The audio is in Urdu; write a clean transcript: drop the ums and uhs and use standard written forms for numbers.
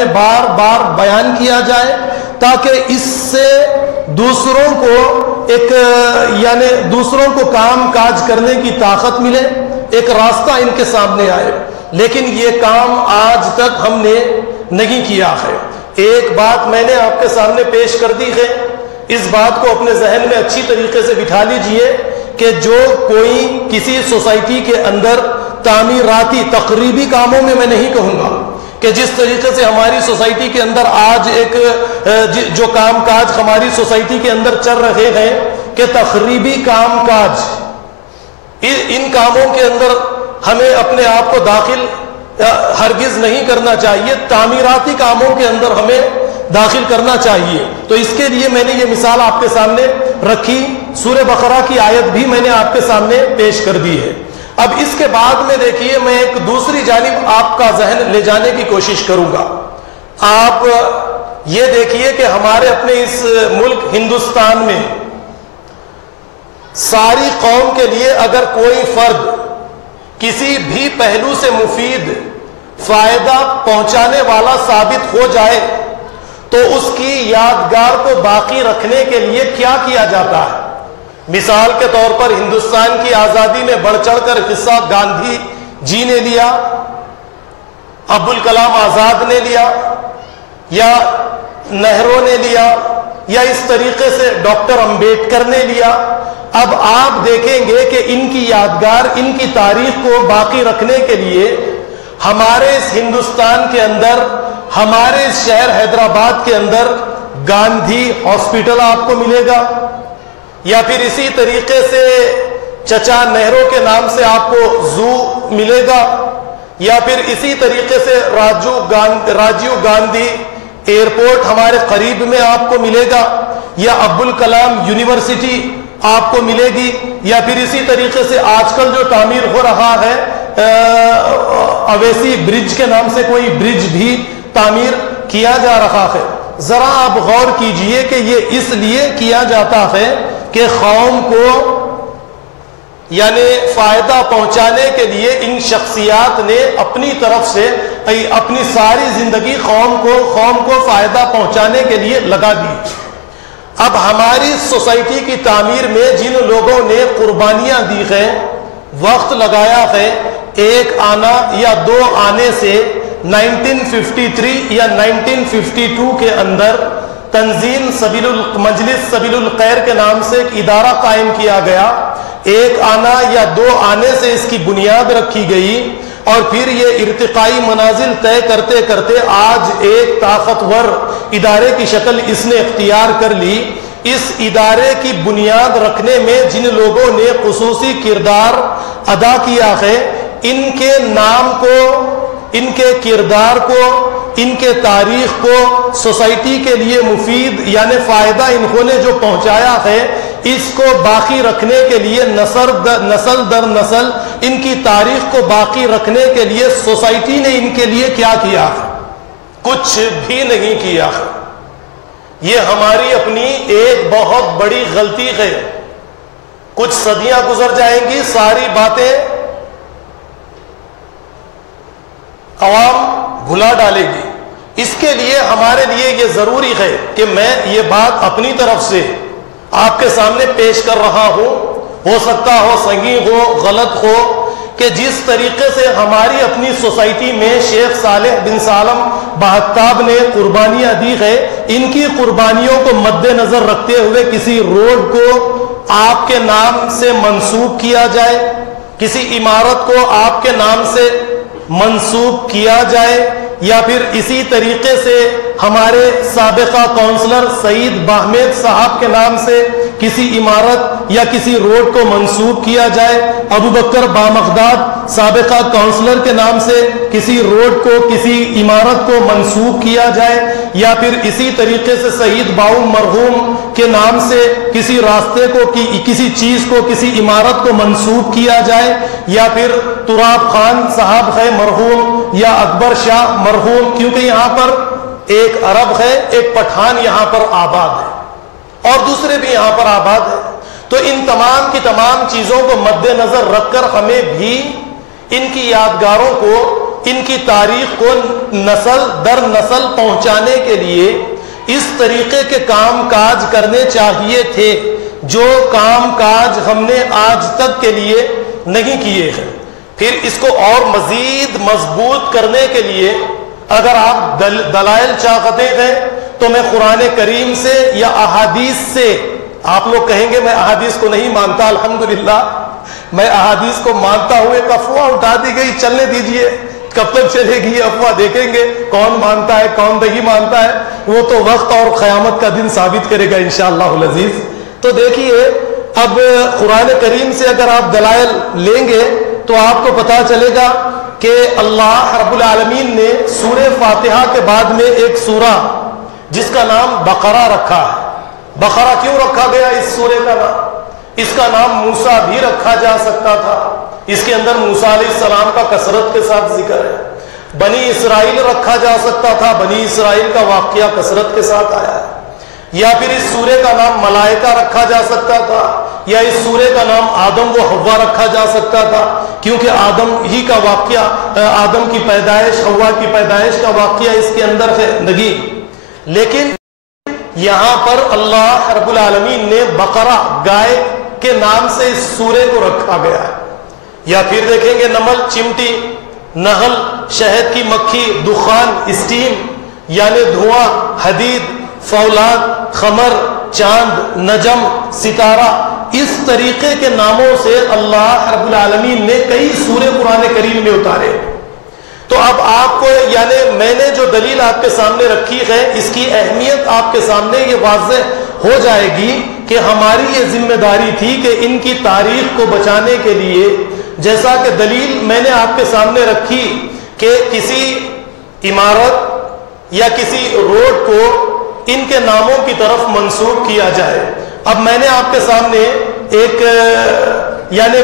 سامنے بار بار بیان کیا جائے تاکہ اس سے دوسروں کو کام کاج کرنے کی طاقت ملے، ایک راستہ ان کے سامنے آئے، لیکن یہ کام آج تک ہم نے نہیں کیا ہے۔ ایک بات میں نے آپ کے سامنے پیش کر دی ہے، اس بات کو اپنے ذہن میں اچھی طریقے سے بٹھا لیجئے کہ جو کوئی کسی سوسائٹی کے اندر تعمیراتی تقریبی کاموں میں نہیں کہوں گا کہ جس طریقے سے ہماری سوسائٹی کے اندر آج ایک جو کام کاج ہماری سوسائٹی کے اندر چل رہے ہیں کہ تقریبی کام کاج، ان کاموں کے اندر ہمیں اپنے آپ کو داخل ہرگز نہیں کرنا چاہیے، تعمیراتی کاموں کے اندر ہمیں داخل کرنا چاہیے۔ تو اس کے لیے میں نے یہ مثال آپ کے سامنے رکھی، سورہ بقرہ کی آیت بھی میں نے آپ کے سامنے پیش کر دی ہے۔ اب اس کے بعد میں دیکھیے میں ایک دوسری جانب آپ کا ذہن لے جانے کی کوشش کروں گا۔ آپ یہ دیکھیے کہ ہمارے اپنے اس ملک ہندوستان میں ساری قوم کے لیے اگر کوئی فرد کسی بھی پہلو سے مفید فائدہ پہنچانے والا ثابت ہو جائے تو اس کی یادگار کو باقی رکھنے کے لیے کیا کیا جاتا ہے؟ مثال کے طور پر ہندوستان کی آزادی میں بڑھ چڑھ کر حصہ گاندھی جی نے لیا، ابوالکلام آزاد نے لیا، یا نہرو نے لیا، یا اس طریقے سے ڈاکٹر امبیڈکر نے لیا۔ اب آپ دیکھیں گے کہ ان کی یادگار، ان کی تاریخ کو باقی رکھنے کے لیے ہمارے اس ہندوستان کے اندر، ہمارے اس شہر حیدرآباد کے اندر گاندھی ہاسپٹل آپ کو ملے گا، یا پھر اسی طریقے سے چچا نہرو کے نام سے آپ کو زو ملے گا، یا پھر اسی طریقے سے راجیو گاندھی ایئرپورٹ ہمارے قریب میں آپ کو ملے گا، یا ابوالکلام یونیورسٹی آپ کو ملے گی، یا پھر اسی طریقے سے آج کل جو تعمیر ہو رہا ہے اویسی برج کے نام سے کوئی برج بھی تعمیر کیا جا رہا ہے۔ ذرا آپ غور کیجئے کہ یہ اس لیے کیا جاتا ہے کہ قوم کو یعنی فائدہ پہنچانے کے لیے ان شخصیات نے اپنی طرف سے اپنی ساری زندگی قوم کو فائدہ پہنچانے کے لیے لگا دی۔ اب ہماری سوسائٹی کی تعمیر میں جن لوگوں نے قربانیاں دی ہیں، وقت لگایا ہے، ایک آنا یا دو آنے سے 1953 یا 1952 کے اندر تنظیم مجلس سبیل الخیر کے نام سے ایک ادارہ قائم کیا گیا، ایک آنا یا دو آنے سے اس کی بنیاد رکھی گئی، اور پھر یہ ارتقائی منازل طے کرتے کرتے آج ایک طاقتور ادارے کی شکل اس نے اختیار کر لی۔ اس ادارے کی بنیاد رکھنے میں جن لوگوں نے خصوصی کردار ادا کیا ہے، ان کے نام کو، ان کے کردار کو، ان کے تاریخ کو سوسائٹی کے لیے مفید یعنی فائدہ انہوں نے جو پہنچایا ہے، اس کو باقی رکھنے کے لیے نسل در نسل ان کی تاریخ کو باقی رکھنے کے لیے سوسائٹی نے ان کے لیے کیا کیا ہے؟ کچھ بھی نہیں کیا ہے۔ یہ ہماری اپنی ایک بہت بڑی غلطی ہے۔ کچھ صدیاں گزر جائیں گی، ساری باتیں عوام بھلا ڈالے گی۔ اس کے لیے ہمارے لیے یہ ضروری ہے کہ میں یہ بات اپنی طرف سے آپ کے سامنے پیش کر رہا ہوں، ہو سکتا ہو صحیح ہو غلط ہو، کہ جس طریقے سے ہماری اپنی سوسائٹی میں شیخ صالح بن سالم بہتاب نے قربانیاں دی ہے، ان کی قربانیوں کو مد نظر رکھتے ہوئے کسی روڈ کو آپ کے نام سے منسوب کیا جائے، کسی عمارت کو آپ کے نام سے منسوب کیا جائے، یا پھر اسی طریقے سے ہمارے سابقہ کونسلر سعید باہمید صاحب کے نام سے کسی عمارت یا کسی روڈ کو منسوب کیا جائے، ابوبکر بامغداد سابقہ کونسلر کے نام سے کسی روڈ کو، کسی عمارت کو منسوب کیا جائے، یا پھر اسی طریقے سے شہید باؤ مرحوم کے نام سے کسی راستے کو، کسی چیز کو، کسی عمارت کو منسوب کیا جائے، یا پھر تراب خان صاحب ہے مرحوم، یا اکبر شاہ مرحوم، کیونکہ یہاں پر ایک عرب ہے، ایک پٹھان یہاں پر آباد ہے، اور دوسرے بھی یہاں پر آباد ہے۔ تو ان تمام کی تمام چیزوں کو مد نظر رکھ کر ہمیں بھی ان کی یادگاروں کو ان کی تاریخ کو نسل در نسل پہنچانے کے لیے اس طریقے کے کام کاج کرنے چاہیے تھے جو کام کاج ہم نے آج تک کے لیے نہیں کیے ہیں۔ پھر اس کو اور مزید مضبوط کرنے کے لیے اگر آپ دلائل چاہتے ہیں تو میں قرآن کریم سے یا احادیث سے، آپ لوگ کہیں گے میں احادیث کو نہیں مانتا، الحمدللہ میں احادیث کو مانتا ہوں، ایک افواہ اٹھا دی گئی، چلنے دیجئے، کب تک چلے گی یہ افواہ، دیکھیں گے کون مانتا ہے کون نہیں مانتا ہے، وہ تو وقت اور قیامت کا دن ثابت کرے گا انشاءاللہ العزیز۔ تو دیکھیے اب قرآن کریم سے اگر آپ دلائل لیں گے تو آپ کو پتا چلے گا کہ اللہ رب العالمین نے سورہ فاتحہ کے بعد میں ایک سورہ جس کا نام بقرہ رکھا ہے۔ بقرہ کیوں رکھا گیا اس سورے کا نام؟ اس کا نام موسیٰ بھی رکھا جا سکتا تھا، اس کے اندر موسیٰ علیہ السلام کا کثرت کے ساتھ ذکر ہے۔ بنی اسرائیل رکھا جا سکتا تھا، بنی اسرائیل کا واقعہ کثرت کے ساتھ آیا ہے۔ یا پھر اس سورے کا نام ملائکہ رکھا جا سکتا تھا، یا اس سورے کا نام آدم و حوا رکھا جا سکتا تھا، کیونکہ آدم ہی کا واقعہ، آدم کی پیدائش، حوا کی پیدائش کا واقعہ اس کے اندر ہے نہیں۔ لیکن یہاں پر اللہ رب العالمین نے بقرہ، گائے کے نام سے اس سورے کو رکھا گیا ہے۔ یا پھر دیکھیں گے نمل، چمٹی، نحل، شہد کی مکھی، دخان، اسٹیم یعنی دھواں، حدید، فولاد، خمر، چاند، نجم، ستارہ، اس طریقے کے ناموں سے اللہ رب العالمین نے کئی سورے قرآن کریم میں اتارے۔ تو اب آپ کو یعنی میں نے جو دلیل آپ کے سامنے رکھی ہے اس کی اہمیت آپ کے سامنے یہ واضح ہو جائے گی کہ ہماری یہ ذمہ داری تھی کہ ان کی تاریخ کو بچانے کے لیے، جیسا کہ دلیل میں نے آپ کے سامنے رکھی کہ کسی عمارت یا کسی روڈ کو ان کے ناموں کی طرف منسوب کیا جائے۔ اب میں نے آپ کے سامنے ایک یعنی